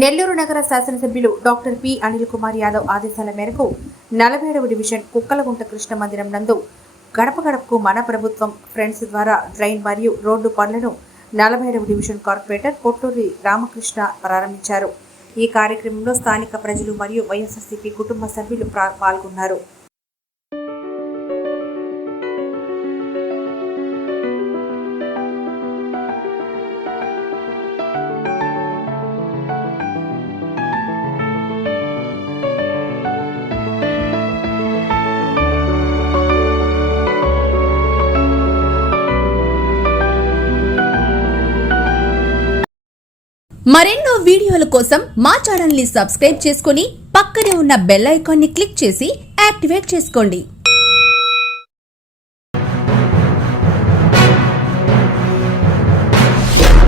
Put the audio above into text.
నెల్లూరు నగర శాసనసభ్యులు doctor P Anil Kumar Yadav ఆదేశాల మేరకు 47వ డివిజన్ కుక్కలగుంట కృష్ణ మందిరం నందు గడప గడపకు మన ప్రభుత్వం ఫ్రెండ్స్ ద్వారా డ్రైన్ మరియు రోడ్డు పనులను 47వ డివిజన్ కార్పొరేటర్ పొట్టూరి రామకృష్ణ ప్రారంభించారు. ఈ కార్యక్రమంలో స్థానిక ప్రజలు మరియు వైఎస్ఆర్సీపీ కుటుంబ సభ్యులు పాల్గొన్నారు. మరెన్నో వీడియోల కోసం మా ఛానల్ ని సబ్స్క్రైబ్ చేసుకుని పక్కనే ఉన్న బెల్ ఐకాన్ ని క్లిక్ చేసి యాక్టివేట్ చేసుకోండి.